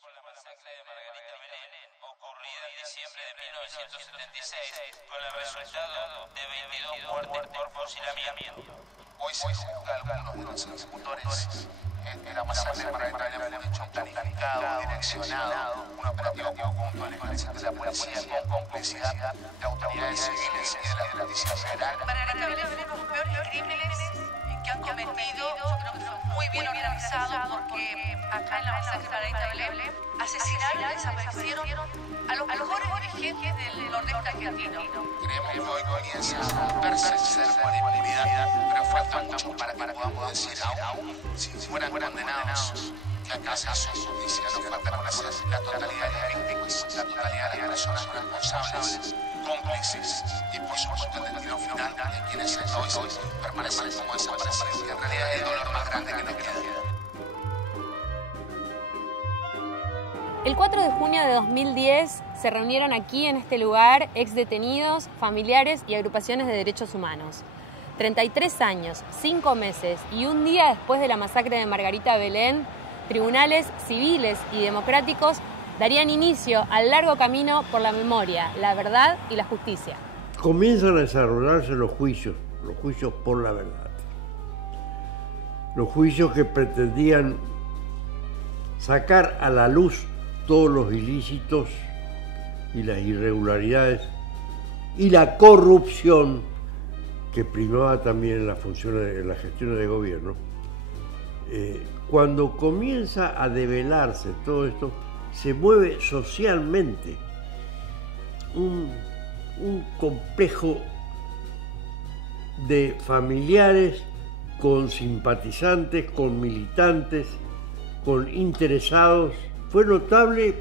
por la masacre de Margarita Belén, ocurrida en diciembre de 1976, con el resultado de 22 muertes por fusilamiento. Hoy se juzga a algunos de los ejecutores de la masacre de Margarita Belén por un hecho planificado, direccionado, un operativo conjunto del ejército y la policía con complicidad de autoridades civiles y de la justicia federal. Margarita Belén fue uno de los peores crímenes que han cometido. Yo creo que fue muy bien organizado porque acá en la masacre de Margarita Belén asesinaron y desaparecieron a los mejores dirigentes del nordeste argentino. Creemos que hoy comienza a romperse el cerco de impunidad, pero falta mucho para que podamos decir aún si fueran condenados que acá se hace justicia. Nos falta conocer la totalidad de las víctimas, la totalidad de las personas responsables, cómplices y por supuesto el destino final de quienes hoy permanecen como desaparecidos, que en realidad es el dolor más grande que nos queda. El 4 de junio de 2010 se reunieron aquí en este lugar exdetenidos, familiares y agrupaciones de derechos humanos. 33 años, 5 meses y un día después de la masacre de Margarita Belén, tribunales civiles y democráticos darían inicio al largo camino por la memoria, la verdad y la justicia. Comienzan a desarrollarse los juicios por la verdad. Los juicios que pretendían sacar a la luz todos los ilícitos y las irregularidades y la corrupción que primaba también en las funciones, en las gestiones de gobierno. Cuando comienza a develarse todo esto, se mueve socialmente un complejo de familiares con simpatizantes, con militantes, con interesados. Fue notable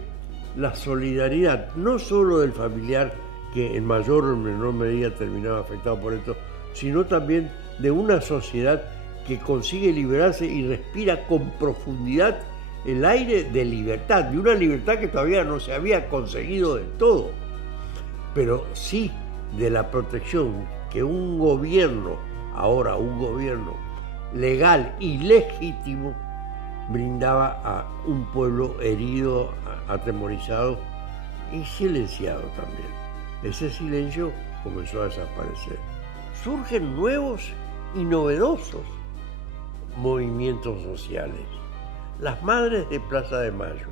la solidaridad, no solo del familiar, que en mayor o menor medida terminaba afectado por esto, sino también de una sociedad que consigue liberarse y respira con profundidad el aire de libertad, de una libertad que todavía no se había conseguido del todo, pero sí de la protección que un gobierno, ahora un gobierno legal y legítimo, brindaba a un pueblo herido, atemorizado y silenciado también. Ese silencio comenzó a desaparecer. Surgen nuevos y novedosos movimientos sociales. Las madres de Plaza de Mayo,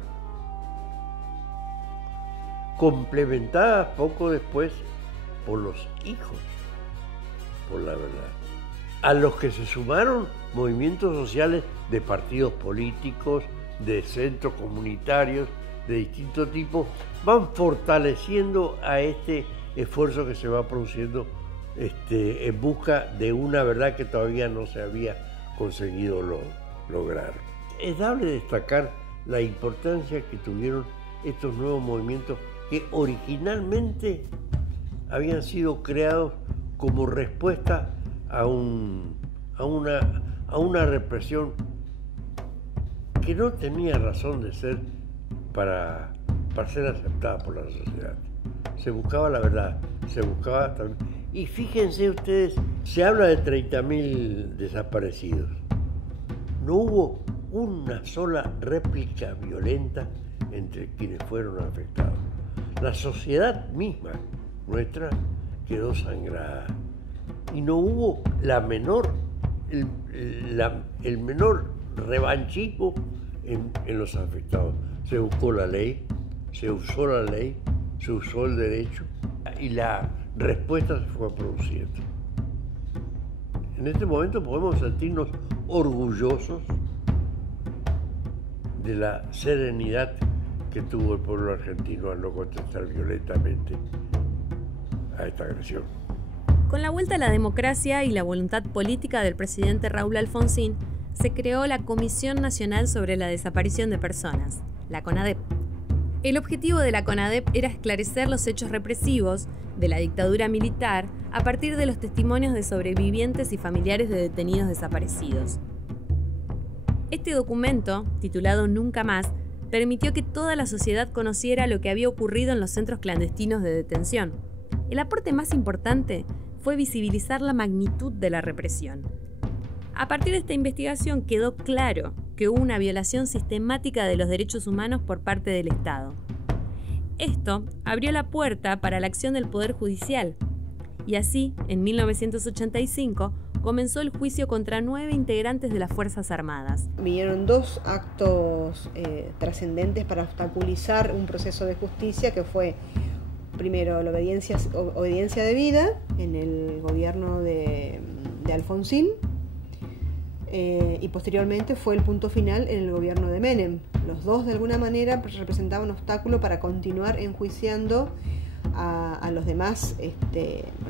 complementadas poco después por los hijos, por la verdad, a los que se sumaron movimientos sociales de partidos políticos, de centros comunitarios, de distinto tipo, van fortaleciendo a este esfuerzo que se va produciendo en busca de una verdad que todavía no se había conseguido lograr. Es dable destacar la importancia que tuvieron estos nuevos movimientos que originalmente habían sido creados como respuesta a una represión que no tenía razón de ser para ser aceptada por la sociedad. Se buscaba la verdad, se buscaba también. Y fíjense ustedes, se habla de 30.000 desaparecidos. No hubo una sola réplica violenta entre quienes fueron afectados. La sociedad misma nuestra quedó sangrada y no hubo el menor revanchismo en los afectados. Se buscó la ley, se usó la ley, se usó el derecho y la respuesta se fue produciendo. En este momento podemos sentirnos orgullosos de la serenidad que tuvo el pueblo argentino al no contestar violentamente a esta agresión. Con la vuelta a la democracia y la voluntad política del presidente Raúl Alfonsín, se creó la Comisión Nacional sobre la Desaparición de Personas, la CONADEP. El objetivo de la CONADEP era esclarecer los hechos represivos de la dictadura militar a partir de los testimonios de sobrevivientes y familiares de detenidos desaparecidos. Este documento, titulado Nunca Más, permitió que toda la sociedad conociera lo que había ocurrido en los centros clandestinos de detención. El aporte más importante fue visibilizar la magnitud de la represión. A partir de esta investigación quedó claro que hubo una violación sistemática de los derechos humanos por parte del Estado. Esto abrió la puerta para la acción del Poder Judicial, y así, en 1985, comenzó el juicio contra 9 integrantes de las Fuerzas Armadas. Vinieron 2 actos trascendentes para obstaculizar un proceso de justicia, que fue, primero, la obediencia debida en el gobierno de Alfonsín, y posteriormente fue el punto final en el gobierno de Menem. Los dos, de alguna manera, representaban un obstáculo para continuar enjuiciando a los demás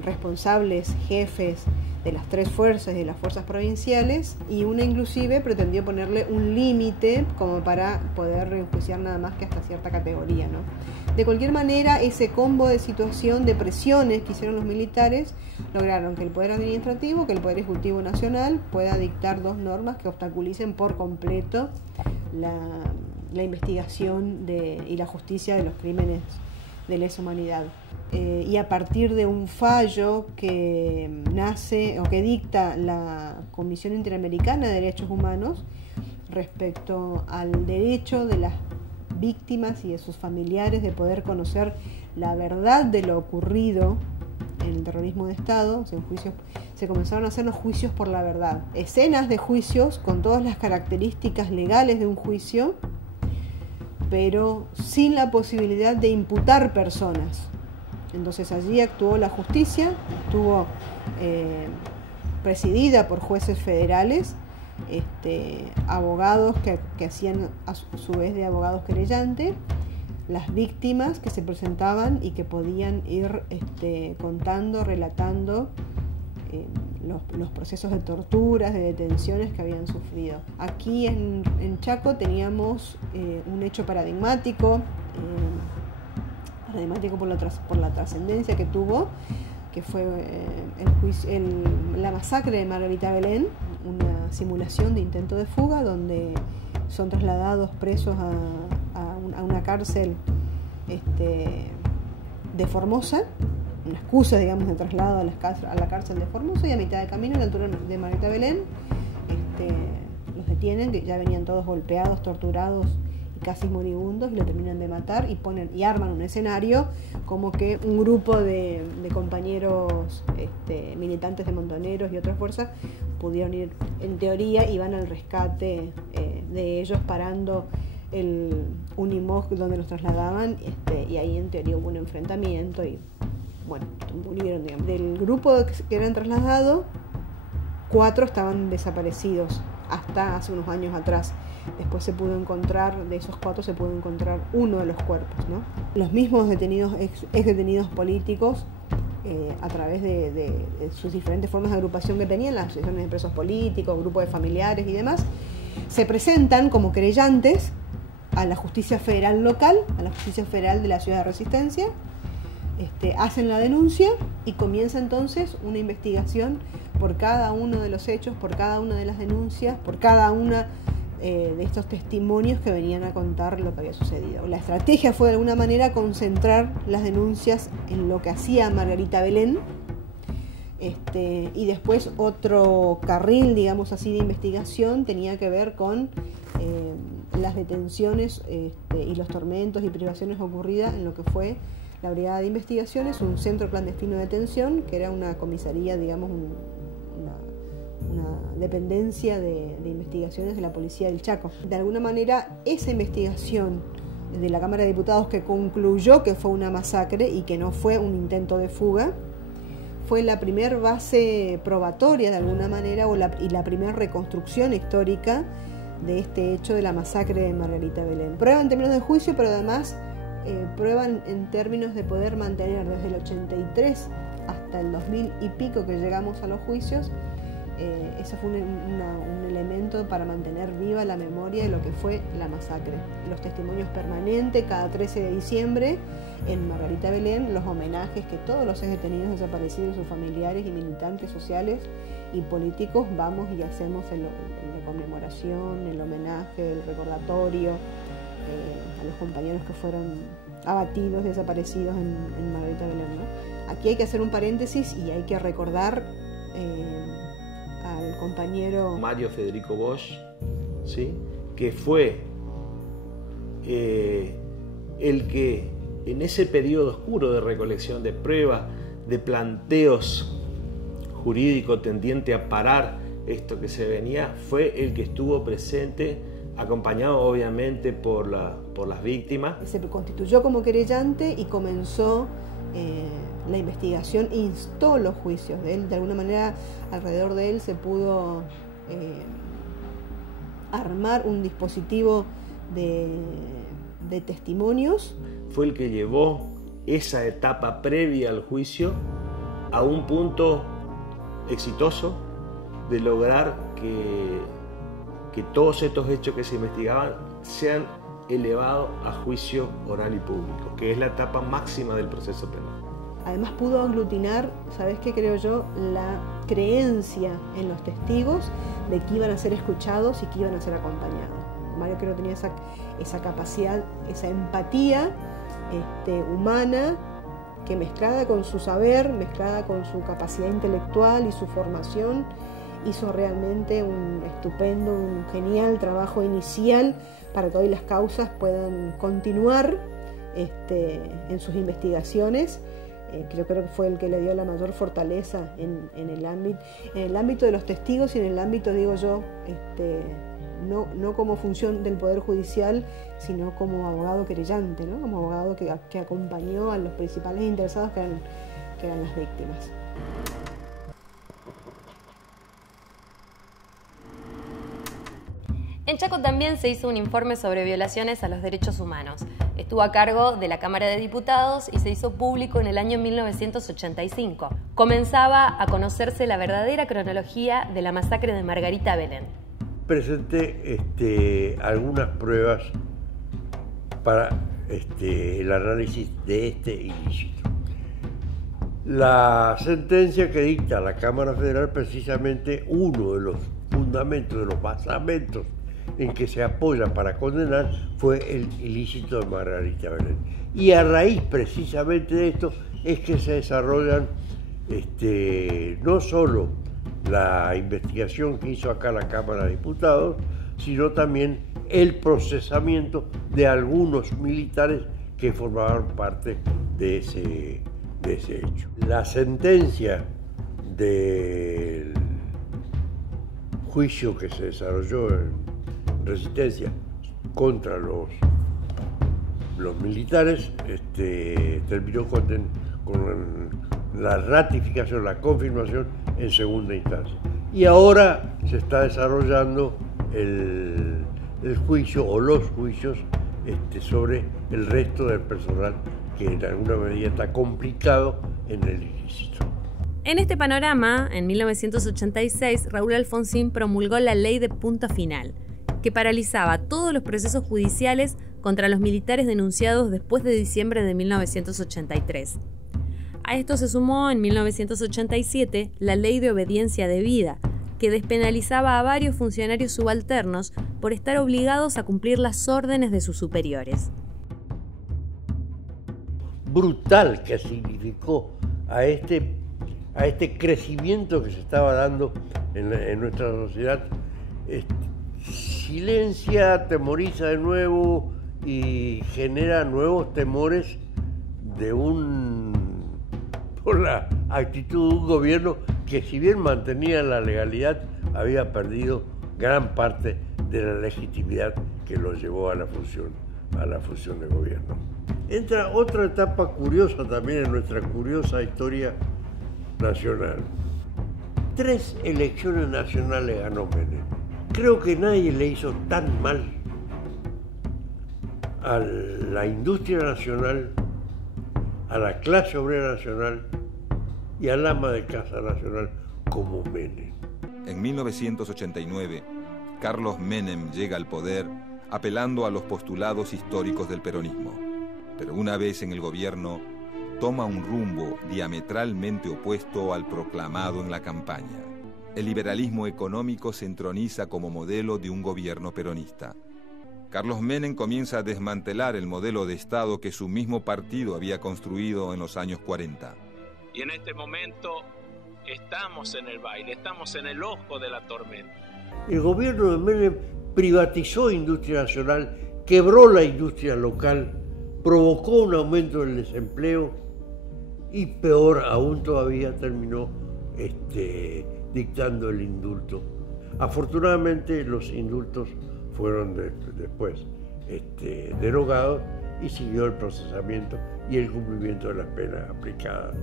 responsables, jefes de las 3 fuerzas y de las fuerzas provinciales, y una inclusive pretendió ponerle un límite como para poder enjuiciar nada más que hasta cierta categoría, ¿no? De cualquier manera, ese combo de situación, de presiones que hicieron los militares, lograron que el Poder Administrativo, que el Poder Ejecutivo Nacional pueda dictar 2 normas que obstaculicen por completo la investigación y la justicia de los crímenes de lesa humanidad. Y a partir de un fallo que nace o que dicta la Comisión Interamericana de Derechos Humanos respecto al derecho de las víctimas y de sus familiares de poder conocer la verdad de lo ocurrido en el terrorismo de Estado, se comenzaron a hacer los juicios por la verdad. Escenas de juicios con todas las características legales de un juicio, pero sin la posibilidad de imputar personas. Entonces allí actuó la justicia, estuvo presidida por jueces federales, abogados que hacían a su vez de abogados querellantes, las víctimas que se presentaban y que podían ir contando, relatando los procesos de torturas, de detenciones que habían sufrido. Aquí en Chaco teníamos un hecho paradigmático por la trascendencia que tuvo, que fue la masacre de Margarita Belén, una simulación de intento de fuga donde son trasladados presos a una cárcel de Formosa, una excusa, digamos, de traslado a la cárcel de Formosa, y a mitad de camino, a la altura de Margarita Belén, los detienen, que ya venían todos golpeados, torturados y casi moribundos, y lo terminan de matar y arman un escenario como que un grupo de compañeros militantes de Montoneros y otras fuerzas pudieron ir, en teoría, iban al rescate de ellos parando el Unimog donde los trasladaban, y ahí en teoría hubo un enfrentamiento y bueno, murieron, digamos. Del grupo que eran trasladados, 4 estaban desaparecidos hasta hace unos años atrás. Después de esos 4 se pudo encontrar uno de los cuerpos, ¿no? Los mismos detenidos, ex detenidos políticos, a través de sus diferentes formas de agrupación que tenían, las asociaciones de presos políticos, grupos de familiares y demás, se presentan como querellantes a la justicia federal local, a la justicia federal de la Ciudad de Resistencia, hacen la denuncia y comienza entonces una investigación por cada uno de los hechos, por cada una de las denuncias, por cada una de estos testimonios que venían a contar lo que había sucedido. La estrategia fue de alguna manera concentrar las denuncias en lo que hacía Margarita Belén, y después otro carril, digamos así, de investigación tenía que ver con las detenciones y los tormentos y privaciones ocurridas en lo que fue la Brigada de Investigaciones, un centro clandestino de detención, que era una comisaría, digamos, una dependencia de investigaciones de la Policía del Chaco. De alguna manera, esa investigación de la Cámara de Diputados, que concluyó que fue una masacre y que no fue un intento de fuga, fue la primer base probatoria, de alguna manera, y la primera reconstrucción histórica de este hecho de la masacre de Margarita Belén. Prueba en términos de juicio, pero además prueban en términos de poder mantener desde el 83 hasta el 2000 y pico que llegamos a los juicios. Eso fue un elemento para mantener viva la memoria de lo que fue la masacre. Los testimonios permanentes cada 13 de diciembre en Margarita Belén, los homenajes que todos los detenidos desaparecidos, sus familiares y militantes sociales y políticos vamos y hacemos la conmemoración, el homenaje, el recordatorio a los compañeros que fueron abatidos, desaparecidos en Margarita Belén, ¿no? Aquí hay que hacer un paréntesis y hay que recordar al compañero Mario Federico Bosch, ¿sí?, que fue el que en ese periodo oscuro de recolección de pruebas, de planteos jurídicos tendiente a parar esto que se venía, fue el que estuvo presente, acompañado obviamente por las víctimas. Se constituyó como querellante y comenzó la investigación, instó los juicios de él. De alguna manera, alrededor de él se pudo armar un dispositivo de testimonios. Fue el que llevó esa etapa previa al juicio a un punto exitoso de lograr que todos estos hechos que se investigaban sean elevados a juicio oral y público, que es la etapa máxima del proceso penal. Además pudo aglutinar, ¿sabes qué creo yo?, la creencia en los testigos de que iban a ser escuchados y que iban a ser acompañados. Mario creo que tenía esa capacidad, esa empatía humana, que mezclada con su saber, mezclada con su capacidad intelectual y su formación, hizo realmente un estupendo, un genial trabajo inicial para que hoy las causas puedan continuar en sus investigaciones. Yo creo que fue el que le dio la mayor fortaleza en el ámbito de los testigos y en el ámbito, digo yo, no como función del Poder Judicial, sino como abogado querellante, ¿no? Como abogado que acompañó a los principales interesados que eran las víctimas. En Chaco también se hizo un informe sobre violaciones a los derechos humanos. Estuvo a cargo de la Cámara de Diputados y se hizo público en el año 1985. Comenzaba a conocerse la verdadera cronología de la masacre de Margarita Belén. Presenté algunas pruebas para el análisis de este ilícito. La sentencia que dicta la Cámara Federal, precisamente uno de los fundamentos, de los basamentos en que se apoya para condenar, fue el ilícito de Margarita Belén. Y a raíz precisamente de esto es que se desarrollan no solo la investigación que hizo acá la Cámara de Diputados, sino también el procesamiento de algunos militares que formaban parte de ese hecho. La sentencia del juicio que se desarrolló en Resistencia contra los militares terminó con la ratificación, la confirmación en segunda instancia. Y ahora se está desarrollando el juicio o los juicios sobre el resto del personal que en alguna medida está complicado en el ilícito. En este panorama, en 1986, Raúl Alfonsín promulgó la Ley de Punto Final, que paralizaba todos los procesos judiciales contra los militares denunciados después de diciembre de 1983. A esto se sumó en 1987 la Ley de Obediencia Debida, que despenalizaba a varios funcionarios subalternos por estar obligados a cumplir las órdenes de sus superiores. Brutal que significó a este crecimiento que se estaba dando en nuestra sociedad. Silencia, atemoriza de nuevo y genera nuevos temores por la actitud de un gobierno que, si bien mantenía la legalidad, había perdido gran parte de la legitimidad que lo llevó a la función de gobierno. Entra otra etapa curiosa también en nuestra curiosa historia nacional. 3 elecciones nacionales ganó Menem. Creo que nadie le hizo tan mal a la industria nacional, a la clase obrera nacional y al ama de casa nacional como Menem. En 1989, Carlos Menem llega al poder apelando a los postulados históricos del peronismo. Pero una vez en el gobierno, toma un rumbo diametralmente opuesto al proclamado en la campaña. El liberalismo económico se entroniza como modelo de un gobierno peronista. Carlos Menem comienza a desmantelar el modelo de Estado que su mismo partido había construido en los años 40. Y en este momento Estamos en el baile, estamos en el ojo de la tormenta. El gobierno de Menem privatizó industria nacional, quebró la industria local, provocó un aumento del desempleo y peor aún todavía terminó dictando el indulto. Afortunadamente los indultos fueron después derogados y siguió el procesamiento y el cumplimiento de las penas aplicadas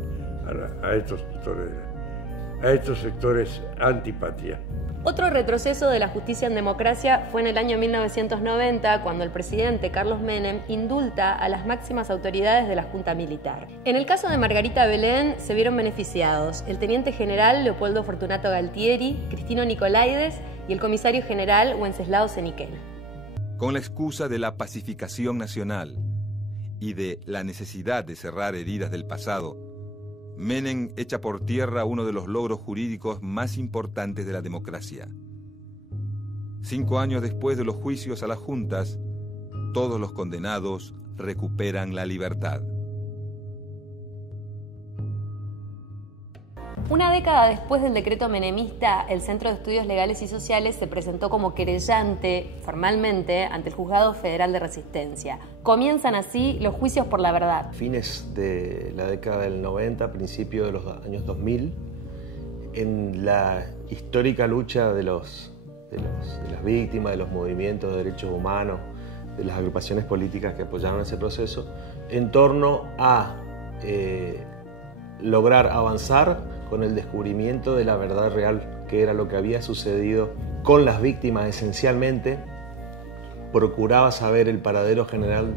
a estos sectores antipatía. Otro retroceso de la justicia en democracia fue en el año 1990, cuando el presidente Carlos Menem indulta a las máximas autoridades de la Junta Militar. En el caso de Margarita Belén se vieron beneficiados el teniente general Leopoldo Fortunato Galtieri, Cristino Nicolaides y el comisario general Wenceslao Ceniquén. Con la excusa de la pacificación nacional y de la necesidad de cerrar heridas del pasado, Menem echa por tierra uno de los logros jurídicos más importantes de la democracia. 5 años después de los juicios a las juntas, todos los condenados recuperan la libertad. Una década después del decreto menemista, el Centro de Estudios Legales y Sociales se presentó como querellante, formalmente, ante el Juzgado Federal de Resistencia. Comienzan así los juicios por la verdad. Fines de la década del 90, principios de los años 2000, en la histórica lucha de las víctimas, de los movimientos de derechos humanos, de las agrupaciones políticas que apoyaron ese proceso, en torno a lograr avanzar con el descubrimiento de la verdad real, que era lo que había sucedido con las víctimas. Esencialmente procuraba saber el paradero general,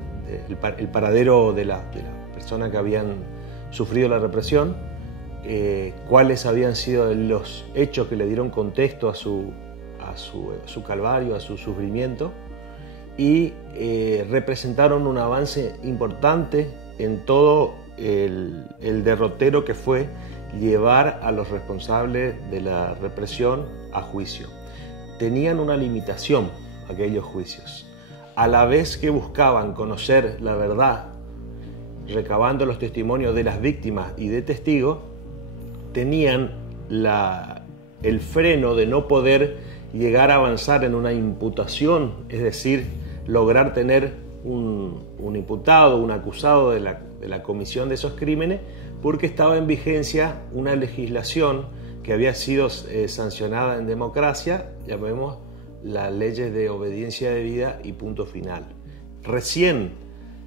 el paradero de las personas que habían sufrido la represión, cuáles habían sido los hechos que le dieron contexto a su calvario, a su sufrimiento, y representaron un avance importante en todo el derrotero que fue llevar a los responsables de la represión a juicio. Tenían una limitación aquellos juicios. A la vez que buscaban conocer la verdad, recabando los testimonios de las víctimas y de testigos, tenían el freno de no poder llegar a avanzar en una imputación, es decir, lograr tener un imputado, un acusado de la comisión de esos crímenes, porque estaba en vigencia una legislación que había sido sancionada en democracia, llamemos las leyes de obediencia debida y punto final. Recién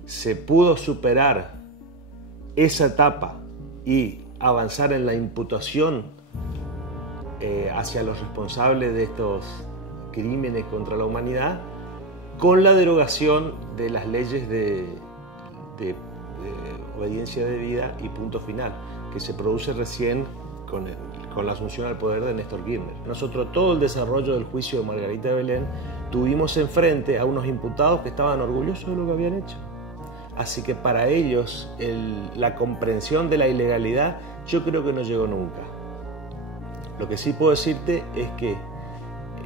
se pudo superar esa etapa y avanzar en la imputación hacia los responsables de estos crímenes contra la humanidad con la derogación de las leyes de obediencia debida y punto final, que se produce recién con la asunción al poder de Néstor Kirchner. Nosotros todo el desarrollo del juicio de Margarita Belén tuvimos enfrente a unos imputados que estaban orgullosos de lo que habían hecho. Así que para ellos la comprensión de la ilegalidad yo creo que no llegó nunca. Lo que sí puedo decirte es que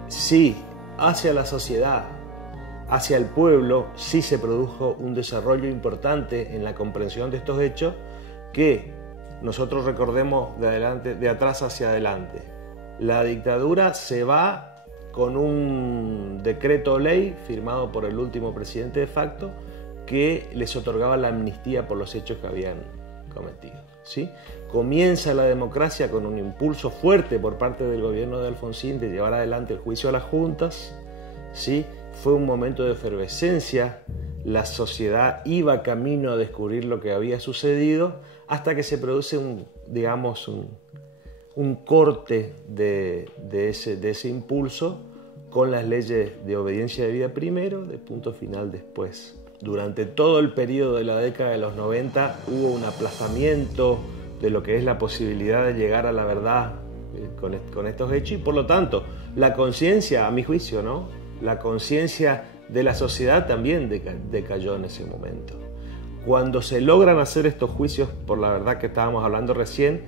sí, hacia la sociedad, hacia el pueblo, sí se produjo un desarrollo importante en la comprensión de estos hechos que nosotros recordemos de atrás hacia adelante. La dictadura se va con un decreto ley firmado por el último presidente de facto que les otorgaba la amnistía por los hechos que habían cometido, ¿sí? Comienza la democracia con un impulso fuerte por parte del gobierno de Alfonsín de llevar adelante el juicio a las juntas, ¿sí? Fue un momento de efervescencia, la sociedad iba camino a descubrir lo que había sucedido hasta que se produce un corte de ese impulso con las leyes de obediencia debida primero, de punto final después. Durante todo el periodo de la década de los 90 hubo un aplazamiento de lo que es la posibilidad de llegar a la verdad con estos hechos y por lo tanto la conciencia, a mi juicio, ¿no? La conciencia de la sociedad también decayó en ese momento. Cuando se logran hacer estos juicios por la verdad que estábamos hablando recién,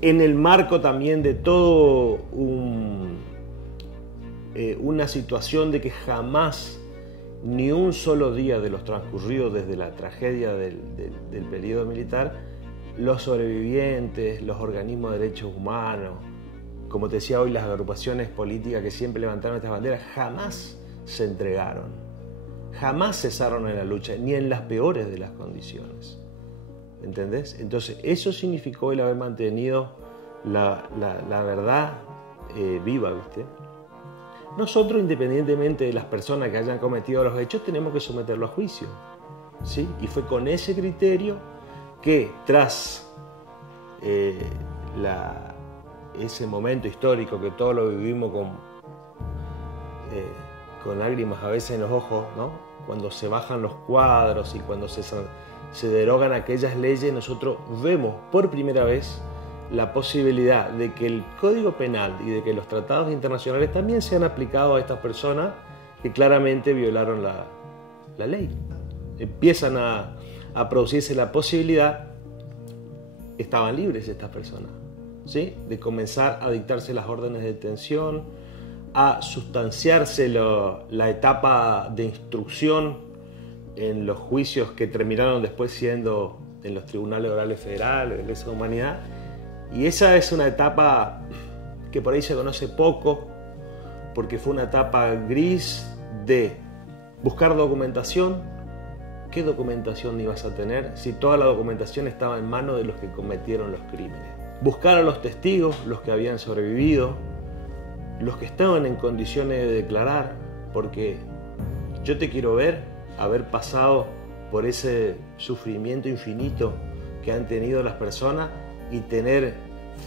en el marco también de todo una situación de que jamás, ni un solo día de los transcurridos desde la tragedia del periodo militar, los sobrevivientes, los organismos de derechos humanos, como te decía hoy, las agrupaciones políticas que siempre levantaron estas banderas, jamás se entregaron, jamás cesaron en la lucha, ni en las peores de las condiciones. ¿Entendés? Entonces, eso significó el haber mantenido la verdad viva, ¿viste? Nosotros, independientemente de las personas que hayan cometido los hechos, tenemos que someterlo a juicio, ¿sí? Y fue con ese criterio que, tras ese momento histórico que todos lo vivimos con lágrimas a veces en los ojos, ¿no? Cuando se bajan los cuadros y cuando se derogan aquellas leyes, nosotros vemos por primera vez la posibilidad de que el Código Penal y de que los tratados internacionales también sean aplicados a estas personas que claramente violaron la ley. Empiezan a producirse la posibilidad, estaban libres estas personas, ¿sí? De comenzar a dictarse las órdenes de detención, a sustanciarse la etapa de instrucción en los juicios que terminaron después siendo en los tribunales orales federales de lesa humanidad. Y esa es una etapa que por ahí se conoce poco, porque fue una etapa gris de buscar documentación. ¿Qué documentación ibas a tener si toda la documentación estaba en manos de los que cometieron los crímenes? Buscar a los testigos, los que habían sobrevivido, los que estaban en condiciones de declarar, porque yo te quiero ver haber pasado por ese sufrimiento infinito que han tenido las personas y tener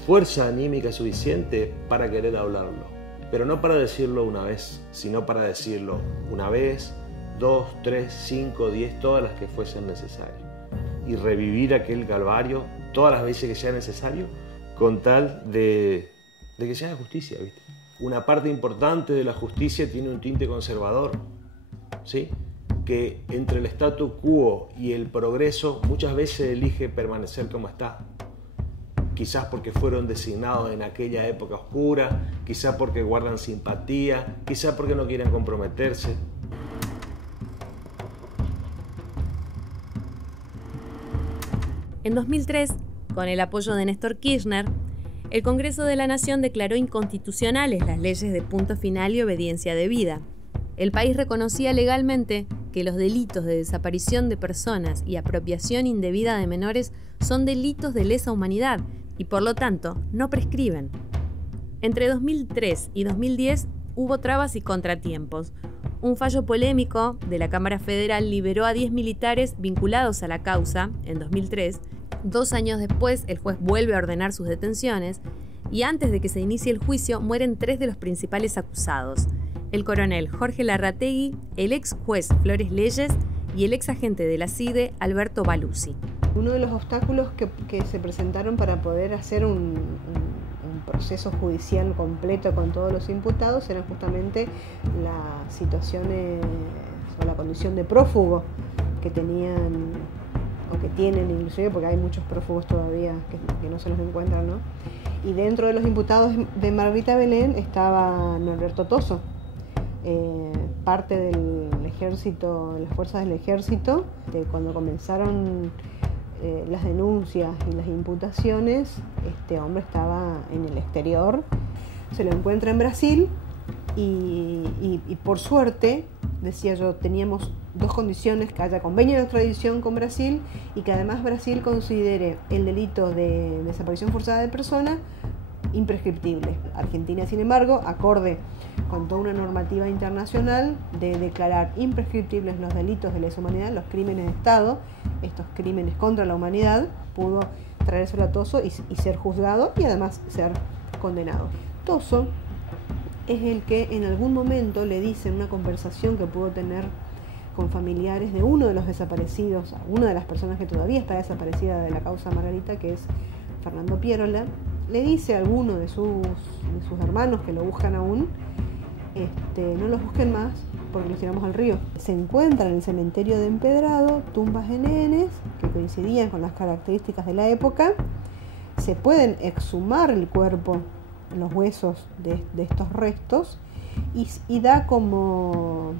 fuerza anímica suficiente para querer hablarlo. Pero no para decirlo una vez, sino para decirlo una vez, 2, 3, 5, 10, todas las que fuesen necesarias. Y revivir aquel calvario todas las veces que sea necesario, con tal de que se haga justicia, ¿viste? Una parte importante de la justicia tiene un tinte conservador, ¿sí? Que entre el statu quo y el progreso muchas veces elige permanecer como está. Quizás porque fueron designados en aquella época oscura, quizás porque guardan simpatía, quizás porque no quieren comprometerse. En 2003, con el apoyo de Néstor Kirchner, el Congreso de la Nación declaró inconstitucionales las leyes de punto final y obediencia debida. El país reconocía legalmente que los delitos de desaparición de personas y apropiación indebida de menores son delitos de lesa humanidad y por lo tanto no prescriben. Entre 2003 y 2010 hubo trabas y contratiempos. Un fallo polémico de la Cámara Federal liberó a 10 militares vinculados a la causa en 2003. 2 años después, el juez vuelve a ordenar sus detenciones y antes de que se inicie el juicio mueren 3 de los principales acusados: el coronel Jorge Larrategui, el ex juez Flores Leyes y el ex agente de la CIDE Alberto Baluzzi. Uno de los obstáculos que se presentaron para poder hacer un proceso judicial completo con todos los imputados era justamente las situaciones o la condición de prófugo que tenían o que tienen inclusive, porque hay muchos prófugos todavía que no se los encuentran, ¿no? Y dentro de los imputados de Margarita Belén estaba Norberto Toso, parte del ejército, de las fuerzas del ejército. Cuando comenzaron las denuncias y las imputaciones, este hombre estaba en el exterior, se lo encuentra en Brasil y por suerte, decía yo, teníamos 2 condiciones: que haya convenio de extradición con Brasil y que además Brasil considere el delito de desaparición forzada de personas imprescriptible. Argentina, sin embargo, acorde con toda una normativa internacional de declarar imprescriptibles los delitos de lesa humanidad, los crímenes de Estado, estos crímenes contra la humanidad, pudo traérselo a Toso y ser juzgado y además ser condenado. Toso es el que en algún momento le dice en una conversación que pudo tener con familiares de uno de los desaparecidos, una de las personas que todavía está desaparecida de la causa Margarita, que es Fernando Pierola, le dice a alguno de sus hermanos que lo buscan aún, no los busquen más porque los tiramos al río. Se encuentran en el cementerio de Empedrado tumbas de nenes que coincidían con las características de la época. Se pueden exhumar el cuerpo, los huesos de estos restos y da como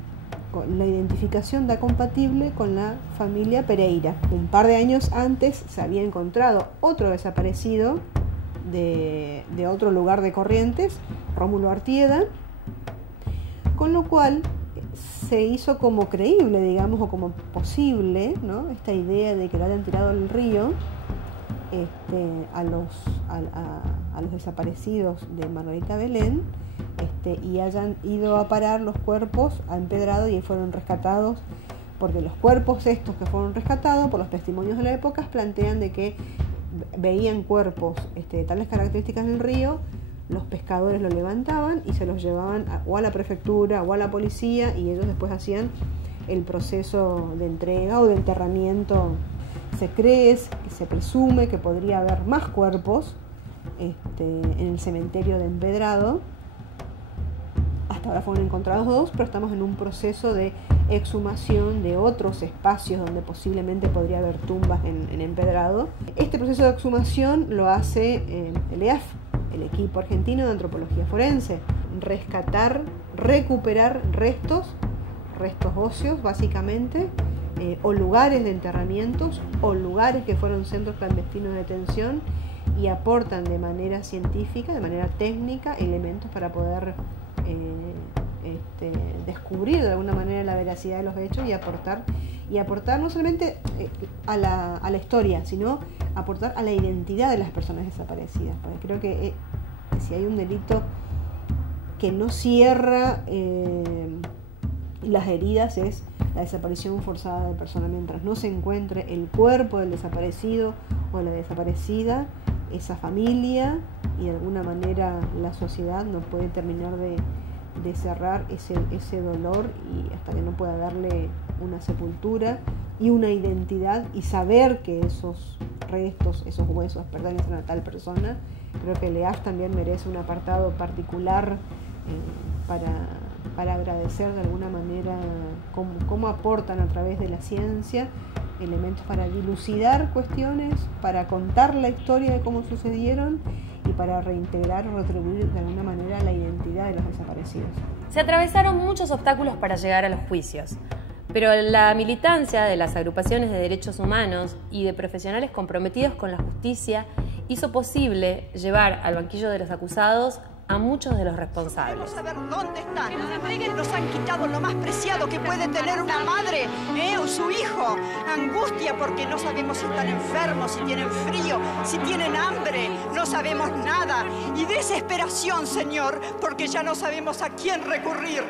la identificación da compatible con la familia Pereira. Un par de años antes se había encontrado otro desaparecido de otro lugar de Corrientes, Rómulo Artieda, con lo cual se hizo como creíble, digamos, o como posible, ¿no?, esta idea de que lo hayan tirado al río a los desaparecidos de Margarita Belén, y hayan ido a parar los cuerpos a Empedrado y fueron rescatados, porque los cuerpos estos que fueron rescatados por los testimonios de la época plantean de que veían cuerpos de tales características en el río, los pescadores lo levantaban y se los llevaban o a la prefectura o a la policía, y ellos después hacían el proceso de entrega o de enterramiento. Se cree, se presume que podría haber más cuerpos en el cementerio de Empedrado. Hasta ahora fueron encontrados 2, pero estamos en un proceso de exhumación de otros espacios donde posiblemente podría haber tumbas en Empedrado. Este proceso de exhumación lo hace el EAF, el equipo argentino de antropología forense. Rescatar, recuperar restos óseos básicamente, o lugares de enterramientos, o lugares que fueron centros clandestinos de detención, y aportan de manera científica, de manera técnica, elementos para poder descubrir de alguna manera la veracidad de los hechos y aportar no solamente a la historia, sino aportar a la identidad de las personas desaparecidas, porque creo que si hay un delito que no cierra las heridas es la desaparición forzada de persona. Mientras no se encuentre el cuerpo del desaparecido o de la desaparecida, esa familia y de alguna manera la sociedad no puede terminar de cerrar ese dolor, y hasta que no pueda darle una sepultura y una identidad y saber que esos restos, esos huesos pertenecen a tal persona. Creo que el EAF también merece un apartado particular para agradecer de alguna manera cómo aportan a través de la ciencia elementos para dilucidar cuestiones, para contar la historia de cómo sucedieron y para reintegrar o retribuir de alguna manera la identidad de los desaparecidos. Se atravesaron muchos obstáculos para llegar a los juicios, pero la militancia de las agrupaciones de derechos humanos y de profesionales comprometidos con la justicia hizo posible llevar al banquillo de los acusados a muchos de los responsables. Queremos saber dónde están. Nos han quitado lo más preciado que puede tener una madre, o su hijo. Angustia porque no sabemos si están enfermos, si tienen frío, si tienen hambre. No sabemos nada. Y desesperación, Señor, porque ya no sabemos a quién recurrir.